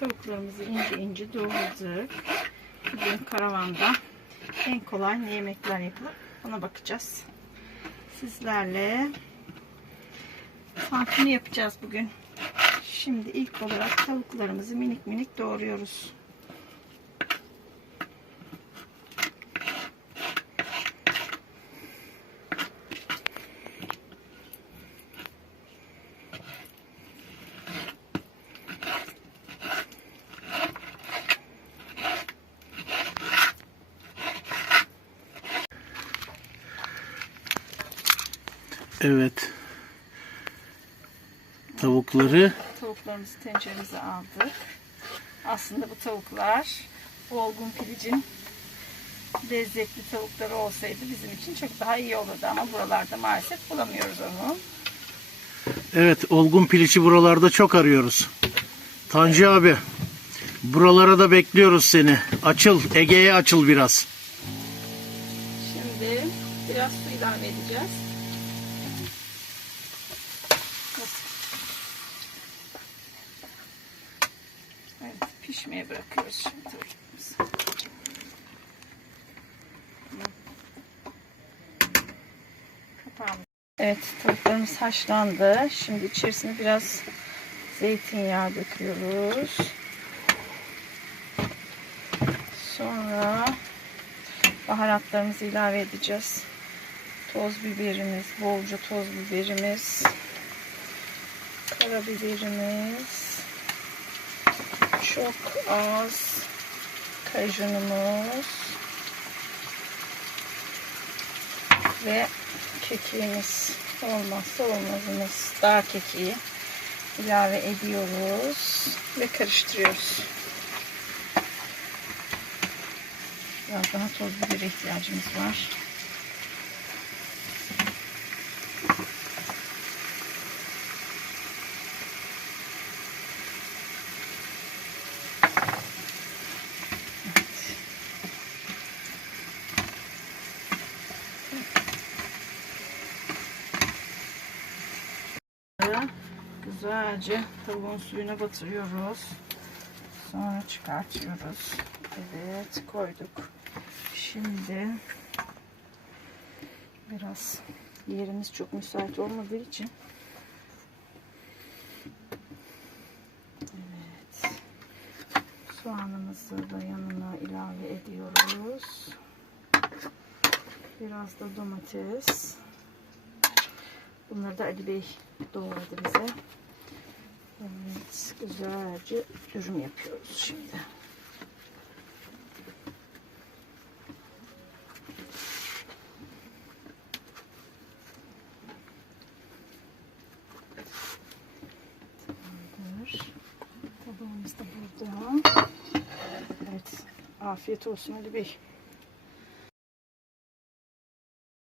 Tavuklarımızı ince ince doğradık. Bugün karavanda en kolay ne yemekler yapılır ona bakacağız. Sizlerle tantuni yapacağız bugün. Şimdi ilk olarak tavuklarımızı minik minik doğruyoruz. Evet. Tavukları Tavuklarımızı tenceremize aldık. Aslında bu tavuklar olgun pilicin lezzetli tavukları olsaydı bizim için çok daha iyi olurdu ama buralarda maalesef bulamıyoruz onu. evet olgun piliçi buralarda çok arıyoruz. Tanju abi buralara da bekliyoruz seni. Açıl Ege'ye açıl biraz. Şimdi biraz su ilave edeceğiz. Evet, pişmeye bırakıyoruz şimdi. Evet, tavuklarımız haşlandı. Şimdi içerisine biraz zeytinyağı döküyoruz. Sonra baharatlarımızı ilave edeceğiz. Toz biberimiz, bolca toz biberimiz, karabiberimiz, çok az kajunumuz ve kekiğimiz olmazsa olmazımız dağ kekiği ilave ediyoruz ve karıştırıyoruz. Biraz daha toz bibere ihtiyacımız var. Evet. Güzelce tavuğun suyuna batırıyoruz. Sonra çıkartıyoruz. Evet koyduk. Şimdi biraz yerimiz çok müsait olmadığı için Evet. Soğanımızı da yanına ilave ediyoruz. Biraz da domates. Bunları da Ali Bey doğradı bize. Evet, güzelce dürüm yapıyoruz şimdi. Tabağımız da burada. Evet, afiyet olsun Ali Bey.